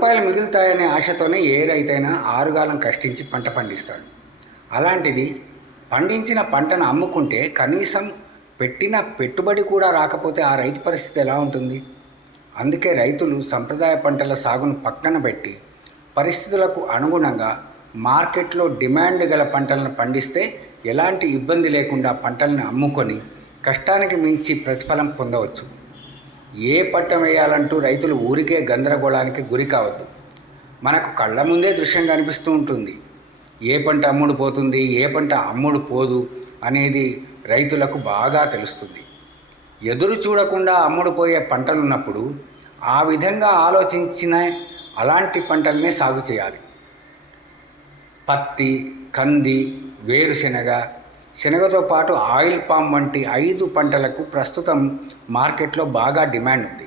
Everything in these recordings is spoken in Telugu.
రూపాయలు మిగులుతాయనే ఆశతోనే ఏ రైతైనా ఆరుగాలం కష్టించి పంట పండిస్తాడు. అలాంటిది పండించిన పంటను అమ్ముకుంటే కనీసం పెట్టిన పెట్టుబడి కూడా రాకపోతే ఆ రైతు పరిస్థితి ఎలా ఉంటుంది? అందుకే రైతులు సంప్రదాయ పంటల సాగును పక్కన పెట్టి పరిస్థితులకు అనుగుణంగా మార్కెట్లో డిమాండ్ గల పంటలను పండిస్తే ఎలాంటి ఇబ్బంది లేకుండా పంటలను అమ్ముకొని కష్టానికి మించి ప్రతిఫలం పొందవచ్చు. ఏ పంట వేయాలంటూ రైతులు ఊరికే గందరగోళానికి గురి కావద్దు. మనకు కళ్ళ ముందే దృశ్యం కనిపిస్తూ ఉంటుంది. ఏ పంట అమ్ముడు పోతుంది ఏ పంట అమ్ముడు పోదు అనేది రైతులకు బాగా తెలుస్తుంది. ఎదురు చూడకుండా అమ్ముడు పోయే పంటలున్నప్పుడు ఆ విధంగా ఆలోచించిన అలాంటి పంటలనే సాగు చేయాలి. పత్తి కంది వేరుశెనగ శనగతో పాటు ఆయిల్ పామ్ వంటి ఐదు పంటలకు ప్రస్తుతం మార్కెట్లో బాగా డిమాండ్ ఉంది.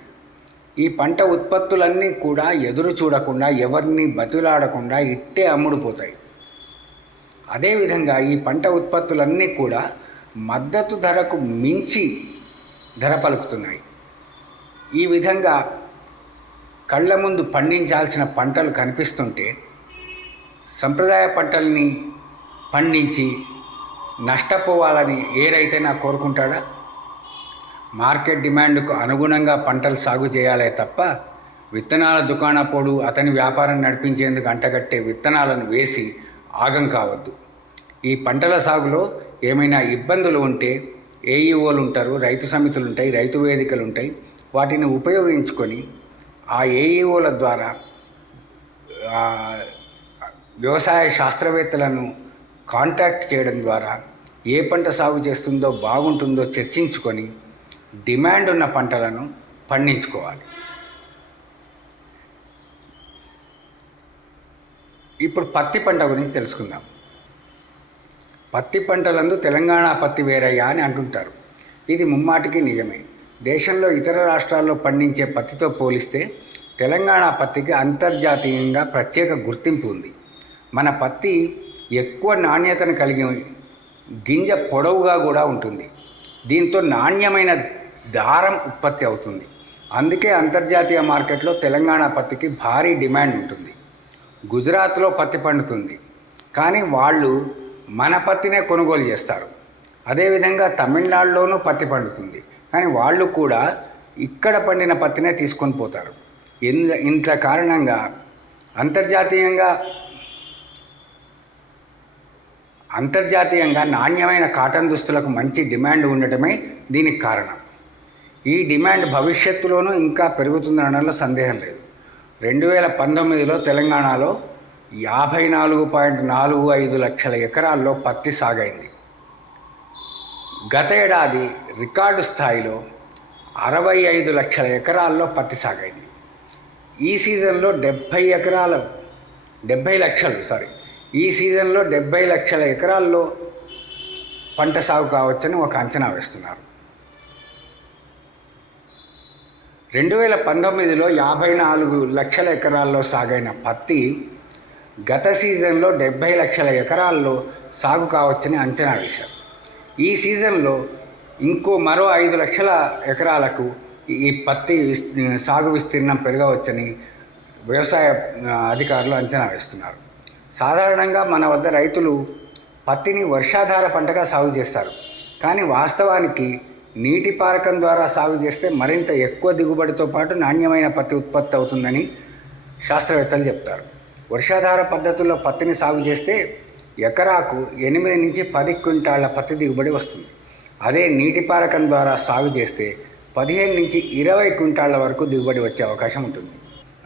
ఈ పంట ఉత్పత్తులన్నీ కూడా ఎదురు చూడకుండా ఎవరిని బతులాడకుండా ఇట్టే అమ్ముడుపోతాయి. అదేవిధంగా ఈ పంట ఉత్పత్తులన్నీ కూడా మద్దతు ధరకు మించి ధర పలుకుతున్నాయి. ఈ విధంగా కళ్ళ ముందు పండించాల్సిన పంటలు కనిపిస్తుంటే సంప్రదాయ పంటల్ని పండించి నష్టపోవాలని ఏ రైతైనా కోరుకుంటాడా? మార్కెట్ డిమాండ్కు అనుగుణంగా పంటలు సాగు చేయాలే తప్ప విత్తనాల దుకాణపోడు అతని వ్యాపారం నడిపించేందుకు అంటగట్టే విత్తనాలను వేసి ఆగం కావద్దు. ఈ పంటల సాగులో ఏమైనా ఇబ్బందులు ఉంటే ఏఈఓలు ఉంటారు రైతు సమితులు ఉంటాయి రైతు వేదికలు ఉంటాయి వాటిని ఉపయోగించుకొని ఆ ఏఈఓల ద్వారా వ్యవసాయ శాస్త్రవేత్తలను కాంటాక్ట్ చేయడం ద్వారా ఏ పంట సాగు చేస్తుందో బాగుంటుందో చర్చించుకొని డిమాండ్ ఉన్న పంటలను పండించుకోవాలి. ఇప్పుడు పత్తి పంట గురించి తెలుసుకుందాం. పత్తి పంటలందు తెలంగాణ పత్తి వేరయ్యా అని అంటుంటారు. ఇది ముమ్మాటికి నిజమే. దేశంలో ఇతర రాష్ట్రాల్లో పండించే పత్తితో పోలిస్తే తెలంగాణ పత్తికి అంతర్జాతీయంగా ప్రత్యేక గుర్తింపు ఉంది. మన పత్తి ఎక్కువ నాణ్యతను కలిగి గింజ పొడవుగా కూడా ఉంటుంది. దీంతో నాణ్యమైన దారం ఉత్పత్తి అవుతుంది. అందుకే అంతర్జాతీయ మార్కెట్లో తెలంగాణ పత్తికి భారీ డిమాండ్ ఉంటుంది. గుజరాత్లో పత్తి పండుతుంది. కానీ వాళ్ళు మన పత్తినే కొనుగోలు చేస్తారు. అదేవిధంగా తమిళనాడులోనూ పత్తి పండుతుంది. కానీ వాళ్ళు కూడా ఇక్కడ పండిన పత్తినే తీసుకొని పోతారు. ఇంత ఇంత కారణంగా అంతర్జాతీయంగా అంతర్జాతీయంగా నాణ్యమైన కాటన్ దుస్తులకు మంచి డిమాండ్ ఉండటమే దీనికి కారణం. ఈ డిమాండ్ భవిష్యత్తులోనూ ఇంకా పెరుగుతుందనడంలో సందేహం లేదు. రెండు వేల పంతొమ్మిదిలో తెలంగాణలో యాభై నాలుగు పాయింట్ నాలుగు ఐదు లక్షల ఎకరాల్లో పత్తి సాగైంది. గత ఏడాది రికార్డు స్థాయిలో అరవై ఐదు లక్షల ఎకరాల్లో పత్తి సాగైంది. ఈ సీజన్లో డెబ్భై ఎకరాలు డెబ్భై లక్షలు సారీ ఈ సీజన్లో డెబ్భై లక్షల ఎకరాల్లో పంట సాగు కావచ్చని ఒక అంచనా వేస్తున్నారు. రెండు వేల పంతొమ్మిదిలో యాభై నాలుగు లక్షల ఎకరాల్లో సాగైన పత్తి గత సీజన్లో డెబ్భై లక్షల ఎకరాల్లో సాగు కావచ్చని అంచనా వేశారు. ఈ సీజన్లో ఇంకో మరో ఐదు లక్షల ఎకరాలకు ఈ పత్తి సాగు విస్తీర్ణం పెరగవచ్చని వ్యవసాయ అధికారులు అంచనా వేస్తున్నారు. సాధారణంగా మన వద్ద రైతులు పత్తిని వర్షాధార పంటగా సాగు చేస్తారు. కానీ వాస్తవానికి నీటి పారకం ద్వారా సాగు చేస్తే మరింత ఎక్కువ దిగుబడితో పాటు నాణ్యమైన పత్తి ఉత్పత్తి అవుతుందని శాస్త్రవేత్తలు చెప్తారు. వర్షాధార పద్ధతుల్లో పత్తిని సాగు చేస్తే ఎకరాకు ఎనిమిది నుంచి పది క్వింటాళ్ళ పత్తి దిగుబడి వస్తుంది. అదే నీటి పారకం ద్వారా సాగు చేస్తే పదిహేను నుంచి ఇరవై క్వింటాళ్ళ వరకు దిగుబడి వచ్చే అవకాశం ఉంటుంది.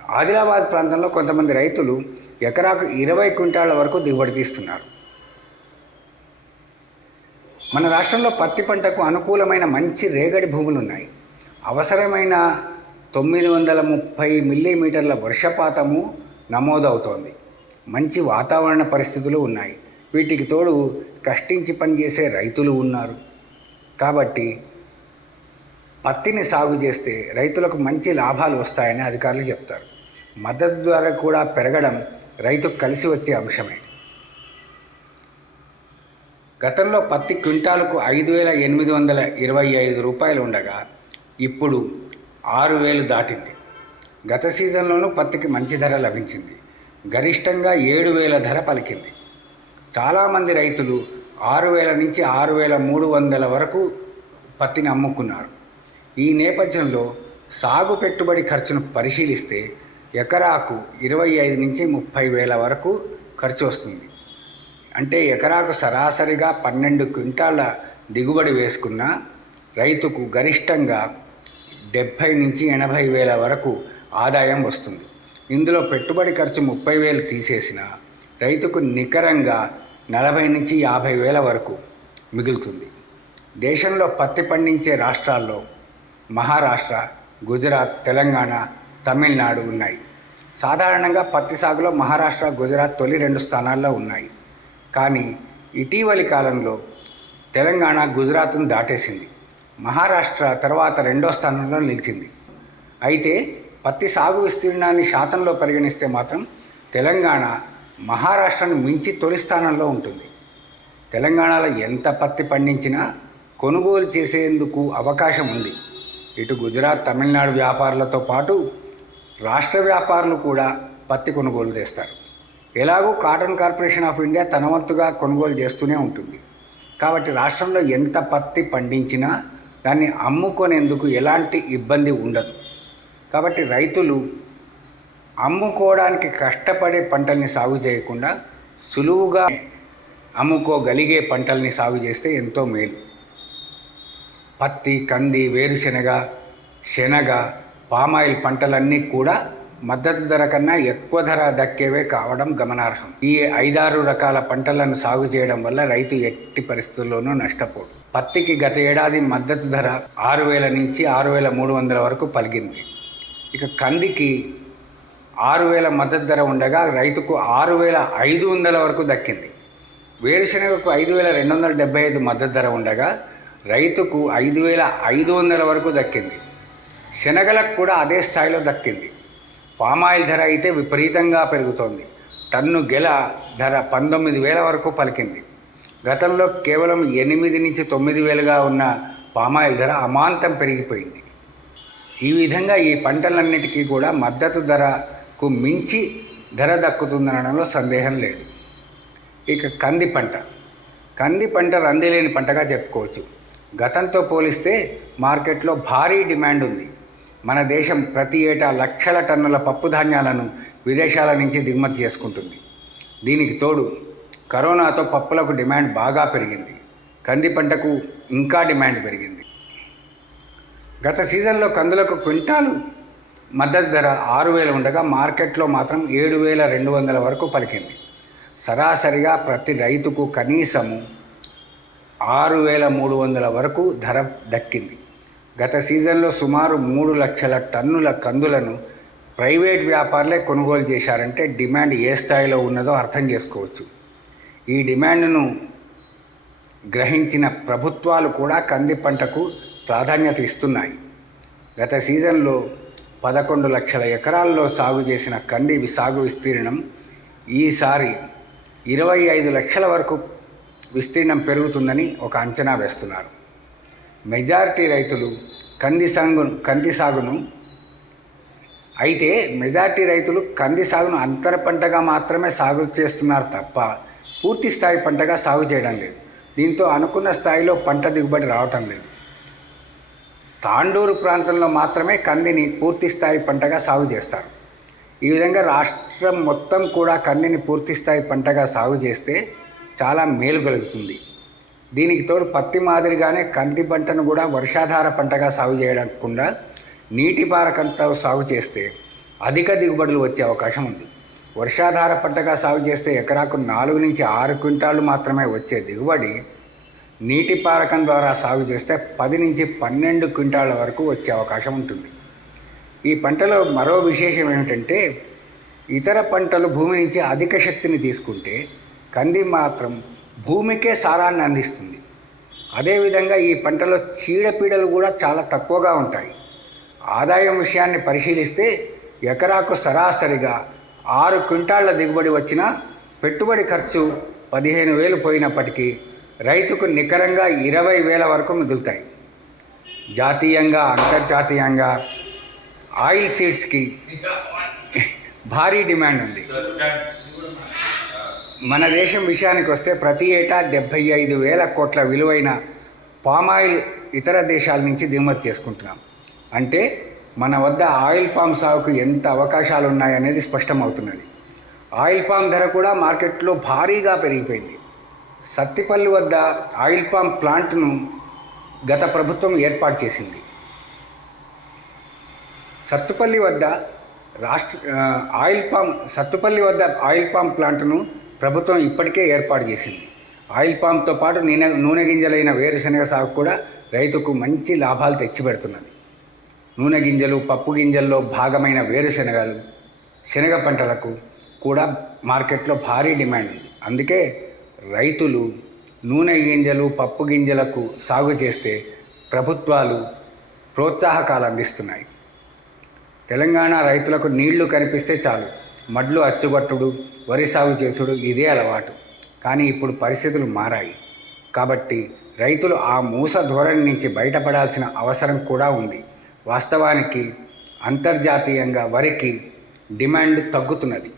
ఆదిలాబాద్ ప్రాంతంలో కొంతమంది రైతులు ఎకరాకు ఇరవై క్వింటాళ్ళ వరకు దిగుబడి తీస్తున్నారు. మన రాష్ట్రంలో పత్తి పంటకు అనుకూలమైన మంచి రేగడి భూములు ఉన్నాయి అవసరమైన తొమ్మిది వందల ముప్పై మిల్లీమీటర్ల వర్షపాతము నమోదవుతోంది. మంచి వాతావరణ పరిస్థితులు ఉన్నాయి. వీటికి తోడు కష్టించి పనిచేసే రైతులు ఉన్నారు. కాబట్టి పత్తిని సాగు చేస్తే రైతులకు మంచి లాభాలు వస్తాయని అధికారులు చెప్తారు. మద్దతు ధర కూడా పెరగడం రైతు కలిసి వచ్చే అంశమే. గతంలో పత్తి క్వింటాలకు ఐదు వేల ఎనిమిది వందల ఇరవై ఐదు రూపాయలు ఉండగా ఇప్పుడు ఆరు వేలు దాటింది. గత సీజన్లోనూ పత్తికి మంచి ధర లభించింది. గరిష్టంగా ఏడు వేల ధర పలికింది. చాలామంది రైతులు ఆరు వేల నుంచి ఆరు వేల మూడు వందల వరకు పత్తిని అమ్ముకున్నారు. ఈ నేపథ్యంలో సాగు పెట్టుబడి ఖర్చును పరిశీలిస్తే ఎకరాకు ఇరవై ఐదు నుంచి ముప్పై వేల వరకు ఖర్చు వస్తుంది. అంటే ఎకరాకు సరాసరిగా పన్నెండు క్వింటాల దిగుబడి వేసుకున్న రైతుకు గరిష్టంగా డెబ్భై నుంచి ఎనభై వేల వరకు ఆదాయం వస్తుంది. ఇందులో పెట్టుబడి ఖర్చు ముప్పై వేలు తీసేసిన రైతుకు నికరంగా నలభై నుంచి యాభై వేల వరకు మిగులుతుంది. దేశంలో పత్తి పండించే రాష్ట్రాల్లో మహారాష్ట్ర గుజరాత్ తెలంగాణ తమిళనాడు ఉన్నాయి. సాధారణంగా పత్తి సాగులో మహారాష్ట్ర గుజరాత్ తొలి రెండు స్థానాల్లో ఉన్నాయి. కానీ ఇటీవలి కాలంలో తెలంగాణ గుజరాత్ను దాటేసింది. మహారాష్ట్ర తర్వాత రెండో స్థానంలో నిలిచింది. అయితే పత్తి సాగు విస్తీర్ణాన్ని శాతంలో పరిగణిస్తే మాత్రం తెలంగాణ మహారాష్ట్రను మించి తొలి స్థానంలో ఉంటుంది. తెలంగాణలో ఎంత పత్తి పండించినా కొనుగోలు చేసేందుకు అవకాశం ఉంది. ఇటు గుజరాత్ తమిళనాడు వ్యాపారులతో పాటు రాష్ట్ర వ్యాపారులు కూడా పత్తి కొనుగోలు చేస్తారు. ఎలాగూ కాటన్ కార్పొరేషన్ ఆఫ్ ఇండియా తన వంతుగా కొనుగోలు చేస్తూనే ఉంటుంది. కాబట్టి రాష్ట్రంలో ఎంత పత్తి పండించినా దాన్ని అమ్ముకునేందుకు ఎలాంటి ఇబ్బంది ఉండదు. కాబట్టి రైతులు అమ్ముకోవడానికి కష్టపడే పంటల్ని సాగు చేయకుండా సులువుగా అమ్ముకోగలిగే పంటల్ని సాగు చేస్తే ఎంతో మేలు. పత్తి కంది వేరుశెనగ శనగ పామాయిల్ పంటలన్నీ కూడా మద్దతు ధర కన్నా ఎక్కువ ధర దక్కేవే కావడం గమనార్హం. ఈ ఐదారు రకాల పంటలను సాగు చేయడం వల్ల రైతు ఎట్టి పరిస్థితుల్లోనూ నష్టపోడు. పత్తికి గత ఏడాది మద్దతు ధర ఆరు వేల నుంచి ఆరు వేల మూడు వందల వరకు పలిగింది. ఇక కందికి ఆరు వేల మద్దతు ధర ఉండగా రైతుకు ఆరు వేల ఐదు వందల వరకు దక్కింది. వేరుశనగకు ఐదు వేల రెండు వందల డెబ్బై ఐదు మద్దతు ధర ఉండగా రైతుకు ఐదు వేల ఐదు వందల వరకు దక్కింది. శనగలకు కూడా అదే స్థాయిలో దక్కింది. పామాయిల్ ధర అయితే విపరీతంగా పెరుగుతోంది. టన్ను గెల ధర పంతొమ్మిది వేల వరకు పలికింది. గతంలో కేవలం ఎనిమిది నుంచి తొమ్మిది వేలుగా ఉన్న పామాయిల్ ధర అమాంతం పెరిగిపోయింది. ఈ విధంగా ఈ పంటలన్నిటికీ కూడా మద్దతు ధరకు మించి ధర దక్కుతుందనడంలో సందేహం లేదు. ఇక కంది పంట. కంది పంట రందిలేని పంటగా చెప్పుకోవచ్చు. గతంతో పోలిస్తే మార్కెట్లో భారీ డిమాండ్ ఉంది. మన దేశం ప్రతి ఏటా లక్షల టన్నుల పప్పు ధాన్యాలను విదేశాల నుంచి దిగుమతి చేసుకుంటుంది. దీనికి తోడు కరోనాతో పప్పులకు డిమాండ్ బాగా పెరిగింది. కంది పంటకు ఇంకా డిమాండ్ పెరిగింది. గత సీజన్లో కందులకు క్వింటాలు మద్దతు ధర ఆరు వేలు ఉండగా మార్కెట్లో మాత్రం ఏడు వేల రెండు వందల వరకు పలికింది. సరాసరిగా ప్రతి రైతుకు కనీసము ఆరు వేల మూడు వందల వరకు ధర దక్కింది. గత సీజన్లో సుమారు మూడు లక్షల టన్నుల కందులను ప్రైవేట్ వ్యాపారులే కొనుగోలు చేశారంటే డిమాండ్ ఏ స్థాయిలో ఉన్నదో అర్థం చేసుకోవచ్చు. ఈ డిమాండ్ను గ్రహించిన ప్రభుత్వాలు కూడా కంది పంటకు ప్రాధాన్యత ఇస్తున్నాయి. గత సీజన్లో పదకొండు లక్షల ఎకరాల్లో సాగు చేసిన కంది సాగు విస్తీర్ణం ఈసారి ఇరవై ఐదు లక్షల వరకు విస్తీర్ణం పెరుగుతుందని ఒక అంచనా వేస్తున్నారు. మెజారిటీ రైతులు కంది సాగును కంది సాగును. అయితే మెజారిటీ రైతులు కంది సాగును అంతర పంటగా మాత్రమే సాగు చేస్తున్నారు తప్ప పూర్తి స్థాయి పంటగా సాగు చేయడం లేదు. దీంతో అనుకున్న స్థాయిలో పంట దిగుబడి రావటం లేదు. తాండూరు ప్రాంతంలో మాత్రమే కందిని పూర్తి స్థాయి పంటగా సాగు చేస్తారు. ఈ విధంగా రాష్ట్రం మొత్తం కూడా కందిని పూర్తి స్థాయి పంటగా సాగు చేస్తే చాలా మేలు కలుగుతుంది. దీనికి తోడు పత్తి మాదిరిగానే కంది పంటను కూడా వర్షాధార పంటగా సాగు చేయకుండా నీటిపారకంతో సాగు చేస్తే అధిక దిగుబడులు వచ్చే అవకాశం ఉంది. వర్షాధార పంటగా సాగు చేస్తే ఎకరాకు నాలుగు నుంచి ఆరు క్వింటాలు మాత్రమే వచ్చే దిగుబడి నీటిపారకం ద్వారా సాగు చేస్తే పది నుంచి పన్నెండు క్వింటాల వరకు వచ్చే అవకాశం ఉంటుంది. ఈ పంటలో మరో విశేషం ఏమిటంటే ఇతర పంటలు భూమి నుంచి అధిక శక్తిని తీసుకుంటే కంది మాత్రం భూమికే సారాన్ని అందిస్తుంది. అదేవిధంగా ఈ పంటలో చీడపీడలు కూడా చాలా తక్కువగా ఉంటాయి. ఆదాయం విషయాన్ని పరిశీలిస్తే ఎకరాకు సరాసరిగా ఆరు క్వింటాళ్ళ దిగుబడి వచ్చినా పెట్టుబడి ఖర్చు పదిహేను వేలు పోయినప్పటికీ రైతుకు నికరంగా ఇరవై వేల వరకు మిగులుతాయి. జాతీయంగా అంతర్జాతీయంగా ఆయిల్ సీడ్స్కి భారీ డిమాండ్ ఉంది. మన దేశం విషయానికి వస్తే ప్రతి ఏటా డెబ్భై ఐదు వేల కోట్ల విలువైన పామాయిల్ ఇతర దేశాల నుంచి దిగుమతి చేసుకుంటున్నాం. అంటే మన వద్ద ఆయిల్ పామ్ సాగుకు ఎంత అవకాశాలు ఉన్నాయనేది స్పష్టమవుతున్నది. ఆయిల్ పామ్ ధర కూడా మార్కెట్లో భారీగా పెరిగిపోయింది. సత్తిపల్లి వద్ద ఆయిల్ పామ్ ప్లాంట్ను గత ప్రభుత్వం ఏర్పాటు చేసింది. సత్తుపల్లి వద్ద రాష్ట్ర ఆయిల్ పామ్ సత్తుపల్లి వద్ద ఆయిల్ పామ్ ప్లాంట్ను ప్రభుత్వం ఇప్పటికే ఏర్పాటు చేసింది. ఆయిల్ పామ్తో పాటు నూనె నూనె గింజలైన వేరుశనగ సాగు కూడా రైతుకు మంచి లాభాలు తెచ్చిపెడుతున్నది. నూనె గింజలు పప్పు గింజల్లో భాగమైన వేరుశనగలు శనగ పంటలకు కూడా మార్కెట్లో భారీ డిమాండ్ ఉంది. అందుకే రైతులు నూనె గింజలు పప్పు గింజలకు సాగు చేస్తే ప్రభుత్వాలు ప్రోత్సాహకాలు అందిస్తున్నాయి. తెలంగాణ రైతులకు నీళ్ళు కనిపిస్తే చాలు. మడ్లు అచ్చుబట్టుడు వరి సాగు చేసుడు ఇదే అలవాటు. కానీ ఇప్పుడు పరిస్థితులు మారాయి. కాబట్టి రైతులు ఆ మూస ధోరణి నుంచి బయటపడాల్సిన అవసరం కూడా ఉంది. వాస్తవానికి అంతర్జాతీయంగా వరికి డిమాండ్ తగ్గుతున్నది.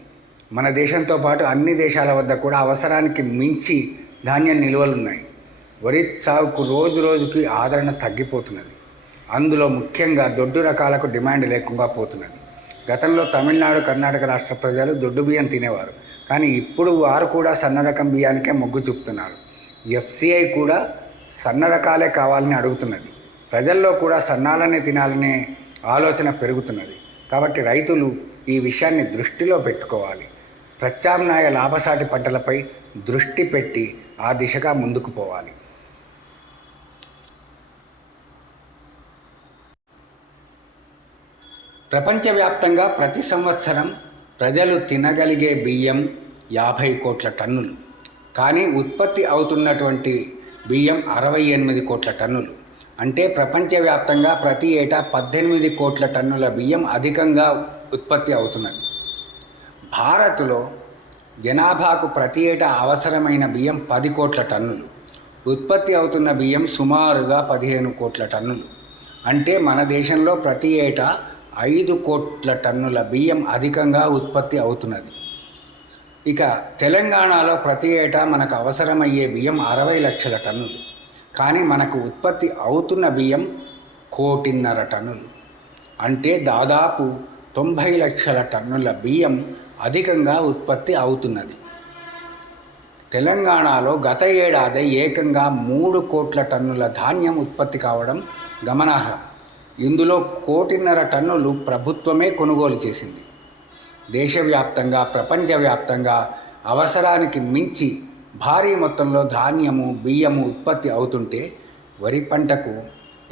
మన దేశంతో పాటు అన్ని దేశాల వద్ద కూడా అవసరానికి మించి ధాన్యం నిల్వలున్నాయి. వరి సాగుకు రోజు రోజుకి ఆదరణ తగ్గిపోతున్నది. అందులో ముఖ్యంగా దొడ్డు రకాలకు డిమాండ్ లేకుండా పోతున్నది. గతంలో తమిళనాడు కర్ణాటక రాష్ట్ర ప్రజలు దొడ్డు బియ్యం తినేవారు. కానీ ఇప్పుడు వారు కూడా సన్నరకం బియ్యానికే మొగ్గు చూపుతున్నారు. ఎఫ్సిఐ కూడా సన్న రకాలే కావాలని అడుగుతున్నది. ప్రజల్లో కూడా సన్నాలనే తినాలనే ఆలోచన పెరుగుతున్నది. కాబట్టి రైతులు ఈ విషయాన్ని దృష్టిలో పెట్టుకోవాలి. ప్రత్యామ్నాయ లాభసాటి పంటలపై దృష్టి పెట్టి ఆ దిశగా ముందుకు పోవాలి. ప్రపంచవ్యాప్తంగా ప్రతి సంవత్సరం ప్రజలు తినగలిగే బియ్యం యాభై కోట్ల టన్నులు. కానీ ఉత్పత్తి అవుతున్నటువంటి బియ్యం అరవై ఎనిమిది కోట్ల టన్నులు. అంటే ప్రపంచవ్యాప్తంగా ప్రతి ఏటా పద్దెనిమిది కోట్ల టన్నుల బియ్యం అధికంగా ఉత్పత్తి అవుతున్నది. భారత్లో జనాభాకు ప్రతి ఏటా అవసరమైన బియ్యం పది కోట్ల టన్నులు. ఉత్పత్తి అవుతున్న బియ్యం సుమారుగా పదిహేను కోట్ల టన్నులు. అంటే మన దేశంలో ప్రతి ఏటా ఐదు కోట్ల టన్నుల బియ్యం అధికంగా ఉత్పత్తి అవుతున్నది. ఇక తెలంగాణలో ప్రతి ఏటా మనకు అవసరమయ్యే బియ్యం అరవై లక్షల టన్నులు. కానీ మనకు ఉత్పత్తి అవుతున్న బియ్యం కోటిన్నర టన్నులు. అంటే దాదాపు తొంభై లక్షల టన్నుల బియ్యం అధికంగా ఉత్పత్తి అవుతున్నది. తెలంగాణలో గత ఏడాది ఏకంగా మూడు కోట్ల టన్నుల ధాన్యం ఉత్పత్తి కావడం గమనార్హం. ఇందులో కోటిన్నర టన్నులు ప్రభుత్వమే కొనుగోలు చేసింది. దేశవ్యాప్తంగా ప్రపంచవ్యాప్తంగా అవసరానికి మించి భారీ మొత్తంలో ధాన్యము బియ్యము ఉత్పత్తి అవుతుంటే వరి పంటకు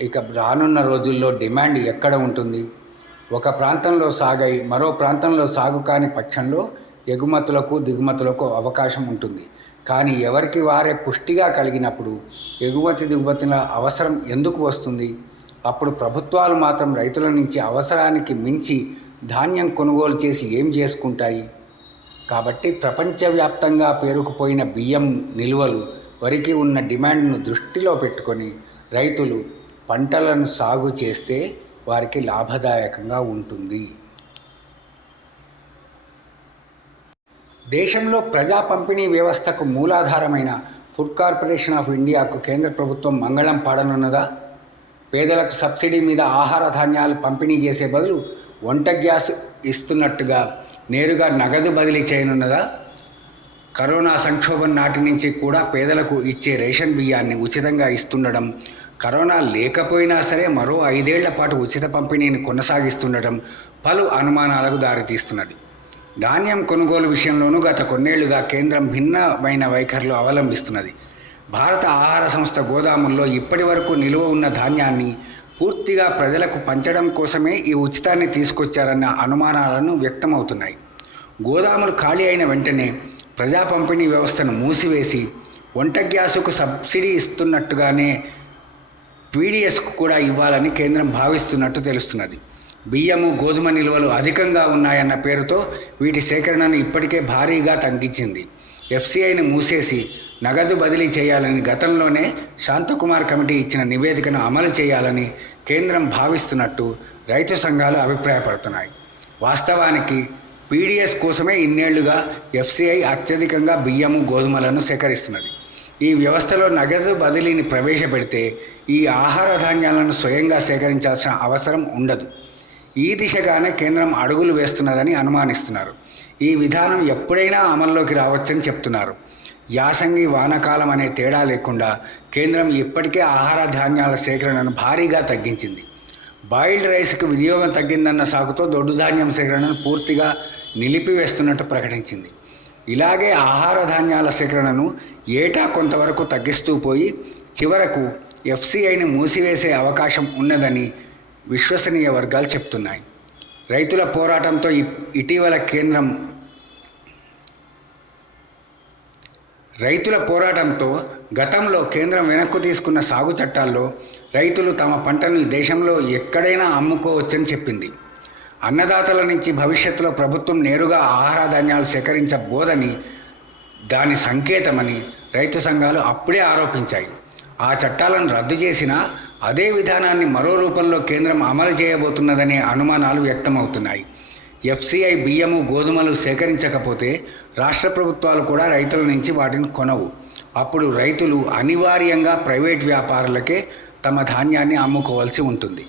ఇక రానున్న రోజుల్లో డిమాండ్ ఎక్కడ ఉంటుంది? ఒక ప్రాంతంలో సాగై మరో ప్రాంతంలో సాగు కాని పక్షంలో ఎగుమతులకు దిగుమతులకు అవకాశం ఉంటుంది. కానీ ఎవరికి వారే పుష్టిగా కలిగినప్పుడు ఎగుమతి దిగుమతుల అవసరం ఎందుకు వస్తుంది? అప్పుడు ప్రభుత్వాలు మాత్రం రైతుల నుంచి అవసరానికి మించి ధాన్యం కొనుగోలు చేసి ఏం చేసుకుంటాయి? కాబట్టి ప్రపంచవ్యాప్తంగా పేరుకుపోయిన బియ్యం నిల్వలు వరికి ఉన్న డిమాండ్ను దృష్టిలో పెట్టుకొని రైతులు పంటలను సాగు చేస్తే వారికి లాభదాయకంగా ఉంటుంది. దేశంలో ప్రజా పంపిణీ వ్యవస్థకు మూలాధారమైన ఫుడ్ కార్పొరేషన్ ఆఫ్ ఇండియాకు కేంద్ర ప్రభుత్వం మంగళం పాడనున్నదా? పేదలకు సబ్సిడీ మీద ఆహార ధాన్యాలు పంపిణీ చేసే బదులు వంట గ్యాస్ ఇస్తున్నట్టుగా నేరుగా నగదు బదిలీ చేయనున్నదా? కరోనా సంక్షోభం నాటి నుంచి కూడా పేదలకు ఇచ్చే రేషన్ బియ్యాన్ని ఉచితంగా ఇస్తుండడం కరోనా లేకపోయినా సరే మరో ఐదేళ్ళ పాటు ఉచిత పంపిణీని కొనసాగిస్తుండటం పలు అనుమానాలకు దారితీస్తున్నది. ధాన్యం కొనుగోలు విషయంలోనూ గత కొన్నేళ్ళుగా కేంద్రం భిన్నమైన వైఖరులు అవలంబిస్తున్నది. భారత ఆహార సంస్థ గోదాముల్లో ఇప్పటి వరకు నిలువ ఉన్న ధాన్యాన్ని పూర్తిగా ప్రజలకు పంచడం కోసమే ఈ ఉచితాన్ని తీసుకొచ్చారన్న అనుమానాలను వ్యక్తమవుతున్నాయి. గోదాములు ఖాళీ అయిన వెంటనే ప్రజా పంపిణీ వ్యవస్థను మూసివేసి వంట గ్యాసుకు సబ్సిడీ ఇస్తున్నట్టుగానే పీడిఎస్కు కూడా ఇవ్వాలని కేంద్రం భావిస్తున్నట్టు తెలుస్తున్నది. బియ్యము గోధుమ నిల్వలు అధికంగా ఉన్నాయన్న పేరుతో వీటి సేకరణను ఇప్పటికే భారీగా తగ్గించింది. ఎఫ్సిఐని మూసేసి నగదు బదిలీ చేయాలని గతంలోనే శాంతకుమార్ కమిటీ ఇచ్చిన నివేదికను అమలు చేయాలని కేంద్రం భావిస్తున్నట్టు రైతు సంఘాలు అభిప్రాయపడుతున్నాయి. వాస్తవానికి పీడిఎస్ కోసమే ఇన్నేళ్ళుగా ఎఫ్సిఐ అత్యధికంగా బియ్యము గోధుమలను సేకరిస్తున్నది. ఈ వ్యవస్థలో నగదు బదిలీని ప్రవేశపెడితే ఈ ఆహార ధాన్యాలను స్వయంగా సేకరించాల్సిన అవసరం ఉండదు. ఈ దిశగానే కేంద్రం అడుగులు వేస్తున్నదని అనుమానిస్తున్నారు. ఈ విధానం ఎప్పుడైనా అమల్లోకి రావచ్చని చెప్తున్నారు. యాసంగి వానకాలం అనే తేడా లేకుండా కేంద్రం ఇప్పటికే ఆహార ధాన్యాల సేకరణను భారీగా తగ్గించింది. బాయిల్డ్ రైస్కు వినియోగం తగ్గిందన్న సాకుతో దొడ్డు ధాన్యం సేకరణను పూర్తిగా నిలిపివేస్తున్నట్టు ప్రకటించింది. ఇలాగే ఆహార ధాన్యాల సేకరణను ఏటా కొంతవరకు తగ్గిస్తూ పోయి చివరకు ఎఫ్సిఐని మూసివేసే అవకాశం ఉన్నదని విశ్వసనీయ వర్గాలు చెప్తున్నాయి. రైతుల పోరాటంతో ఇటీవల కేంద్రం రైతుల పోరాటంతో గతంలో కేంద్రం వెనక్కు తీసుకున్న సాగు చట్టాల్లో రైతులు తమ పంటను ఈ దేశంలో ఎక్కడైనా అమ్ముకోవచ్చని చెప్పింది. అన్నదాతల నుంచి భవిష్యత్తులో ప్రభుత్వం నేరుగా ఆహార ధాన్యాలు సేకరించబోదని దాని సంకేతమని రైతు సంఘాలు అప్పుడే ఆరోపించాయి. ఆ చట్టాలను రద్దు చేసినా అదే విధానాన్ని మరో రూపంలో కేంద్రం అమలు చేయబోతున్నదనే అనుమానాలు వ్యక్తమవుతున్నాయి. ఎఫ్సిఐ బియ్యము గోధుమలు సేకరించకపోతే రాష్ట్ర ప్రభుత్వాలు కూడా రైతుల నుంచి వాటిని కొనవు. అప్పుడు రైతులు అనివార్యంగా ప్రైవేట్ వ్యాపారులకే తమ ధాన్యాన్ని అమ్ముకోవాల్సి ఉంటుంది.